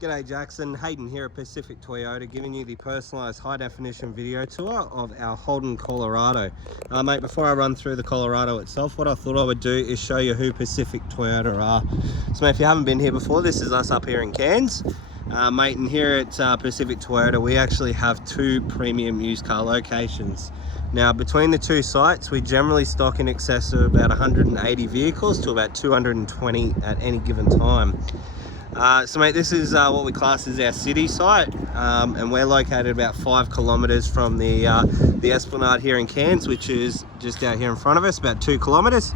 G'day Jackson, Hayden here at Pacific Toyota, giving you the personalised high-definition video tour of our Holden Colorado. Mate, before I run through the Colorado itself, what I thought I would do is show you who Pacific Toyota are. So mate, if you haven't been here before, this is us up here in Cairns. Mate, and here at Pacific Toyota, we actually have two premium used car locations. Now, between the two sites, we generally stock in excess of about 180 vehicles to about 220 at any given time. So mate, this is what we class as our city site, and we're located about 5 kilometres from the Esplanade here in Cairns, which is just out here in front of us, about 2 kilometres.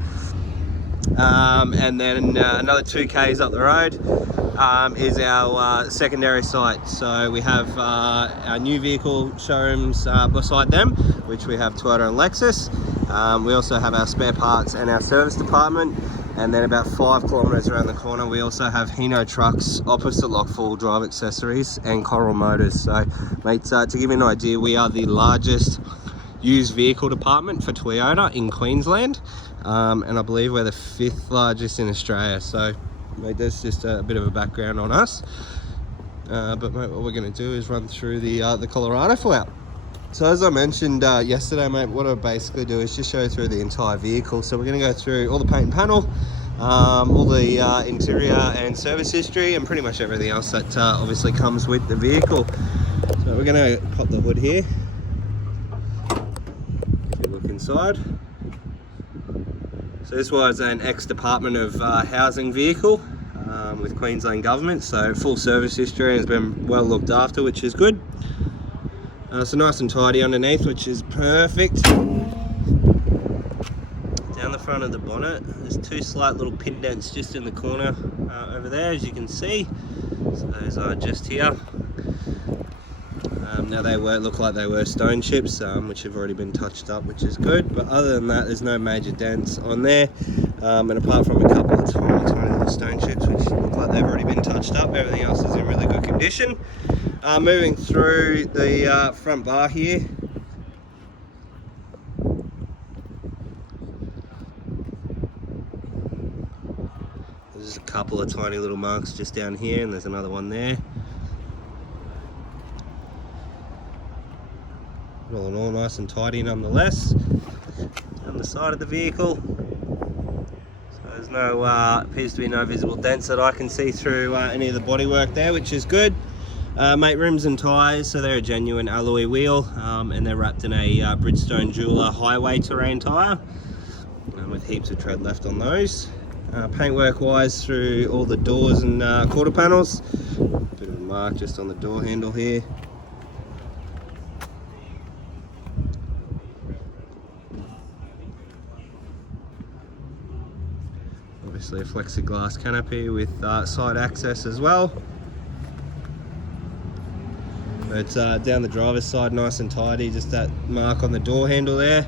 And then another 2 k's up the road is our secondary site. So we have our new vehicle showrooms beside them, which we have Toyota and Lexus. We also have our spare parts and our service department. And then about 5 kilometres around the corner, we also have Hino Trucks, opposite Lock Four Drive Accessories, and Coral Motors. So, mate, to give you an idea, we are the largest used vehicle department for Toyota in Queensland, and I believe we're the 5th largest in Australia. So, mate, that's just a bit of a background on us. But mate, what we're going to do is run through the Colorado for you. So as I mentioned yesterday, mate, what I basically do is just show you through the entire vehicle. So we're going to go through all the paint and panel, all the interior and service history, and pretty much everything else that obviously comes with the vehicle. So we're going to pop the hood here. If you look inside. So this was an ex-Department of Housing vehicle with Queensland Government. So full service history, has been well looked after, which is good. So nice and tidy underneath, which is perfect. Down the front of the bonnet, there's 2 slight little pin dents just in the corner over there, as you can see. So those are just here. Now they look like they were stone chips, which have already been touched up, which is good. But other than that, there's no major dents on there. And apart from a couple of tiny little stone chips, which look like they've already been touched up, everything else is in really good condition. Moving through the front bar here. There's a couple of tiny little marks just down here, and there's another one there. All in all, nice and tidy nonetheless. Down the side of the vehicle. So there's no, appears to be no visible dents that I can see through any of the bodywork there, which is good. Mate, rims and tyres, so they're a genuine alloy wheel, and they're wrapped in a Bridgestone Jeweler highway terrain tyre, with heaps of tread left on those. Paintwork wise through all the doors and quarter panels. Bit of a mark just on the door handle here. Obviously a plexiglass canopy with side access as well. But down the driver's side, nice and tidy, just that mark on the door handle there.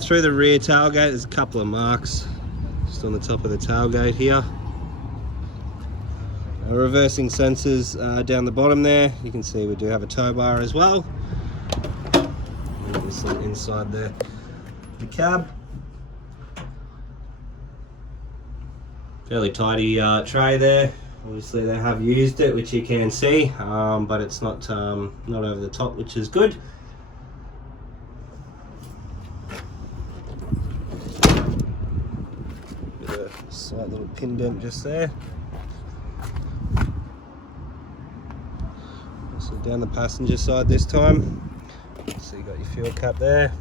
Through the rear tailgate, there's a couple of marks just on the top of the tailgate here. Reversing sensors down the bottom there. You can see we do have a tow bar as well. Obviously inside the cab. Fairly tidy tray there. Obviously they have used it, which you can see, but it's not over the top, which is good. Bit of a slight little pin dent just there. So down the passenger side this time. So you got your fuel cap there.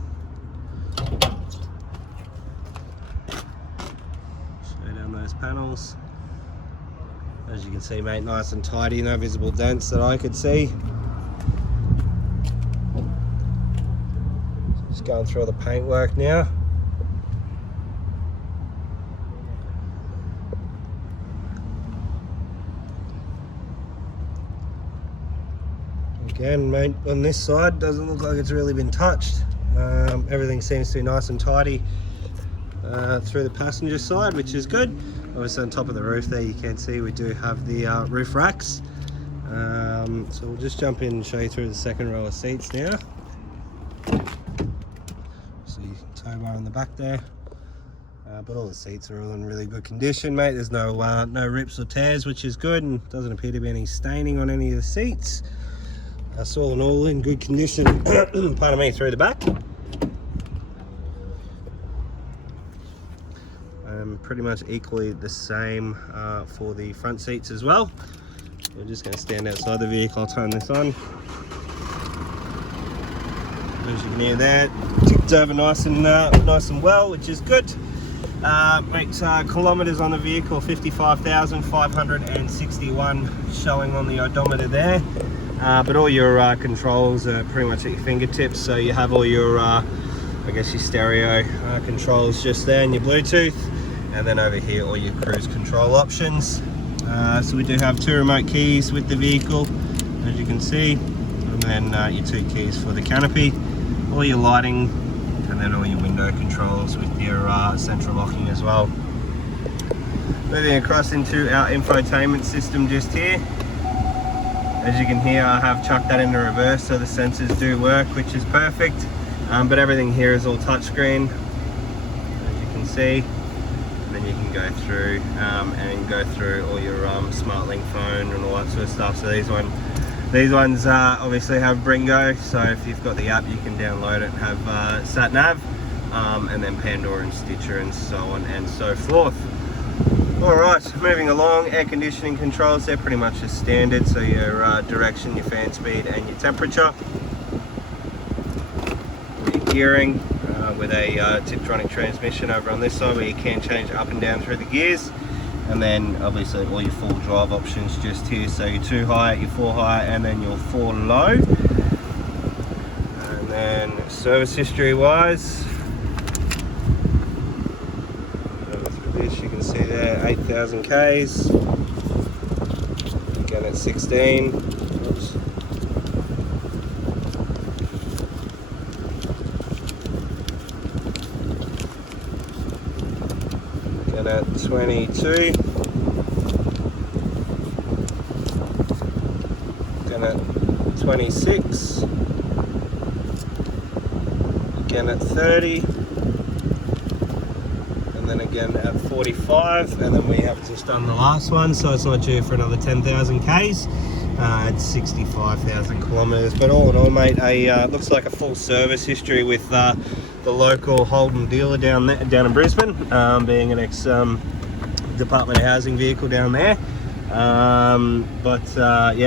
Show down those panels. As you can see, mate, nice and tidy, no visible dents that I could see. Just going through all the paintwork now. Again, mate, on this side, doesn't look like it's really been touched. Everything seems to be nice and tidy through the passenger side, which is good. Obviously on top of the roof there, you can see we do have the roof racks. So we'll just jump in and show you through the second row of seats now. See tow bar in the back there. but all the seats are all in really good condition, mate. There's no rips or tears, which is good, and doesn't appear to be any staining on any of the seats. That's all in all in good condition. Pardon me, through the back. Pretty much equally the same for the front seats as well. We're just going to stand outside the vehicle. I'll turn this on. As you can hear there, ticked over nice and well, which is good. Kilometers on the vehicle, 55,561 showing on the odometer there. But all your controls are pretty much at your fingertips. So you have all your, I guess your stereo controls just there, and your Bluetooth. And then over here, all your cruise control options. So we do have 2 remote keys with the vehicle, as you can see, and then your 2 keys for the canopy, all your lighting, and then all your window controls with your central locking as well. Moving across into our infotainment system just here. As you can hear, I have chucked that into reverse, so the sensors do work, which is perfect. But everything here is all touchscreen, as you can see. Then you can go through and go through all your SmartLink phone and all that sort of stuff. So these ones obviously have Bringo, so if you've got the app you can download it and have sat nav, and then Pandora and Stitcher and so on and so forth. Alright, moving along, air conditioning controls, they're pretty much as standard, so your direction, your fan speed and your temperature. Your gearing, with a Tiptronic transmission over on this side where you can change up and down through the gears, and then obviously all your 4 drive options just here, so your 2 high, your 4 high and then your 4 low. And then service history wise, through this you can see there 8,000 Ks, again at 16. Oops. At 22, again at 26, again at 30, and then again at 45, and then we have just done the last one, so it's not due for another 10,000 Ks. It's 65,000 kilometers, but all in all, mate, looks like a full service history with the local Holden dealer down in Brisbane, being an ex Department of Housing vehicle down there. Yeah,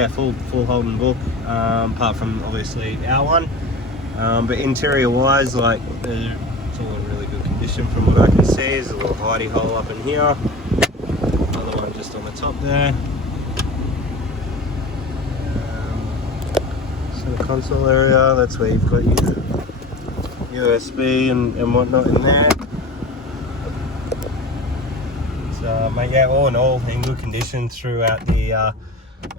full Holden book, apart from obviously our one. But interior wise, like, it's all in really good condition from what I can see. There's a little hidey hole up in here, another one just on the top there. So the console area, that's where you've got your USB and whatnot in there. So, mate, yeah, all in all, in good condition throughout the, I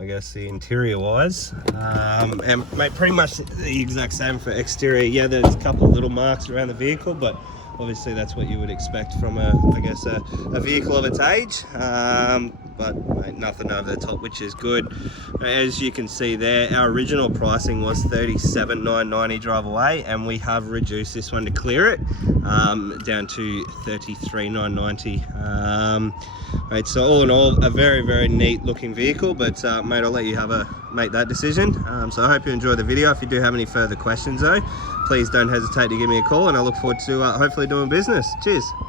guess, the interior wise. And, mate, pretty much the exact same for exterior. Yeah, there's a couple of little marks around the vehicle, but obviously that's what you would expect from a vehicle of its age. But mate, nothing over the top, which is good. As you can see there, our original pricing was $37,990 drive away, and we have reduced this one to clear it down to $33,990. Mate, so all in all, a very, very neat looking vehicle, but mate, I'll let you make that decision. So I hope you enjoyed the video. If you do have any further questions though, please don't hesitate to give me a call, and I look forward to hopefully doing business. Cheers.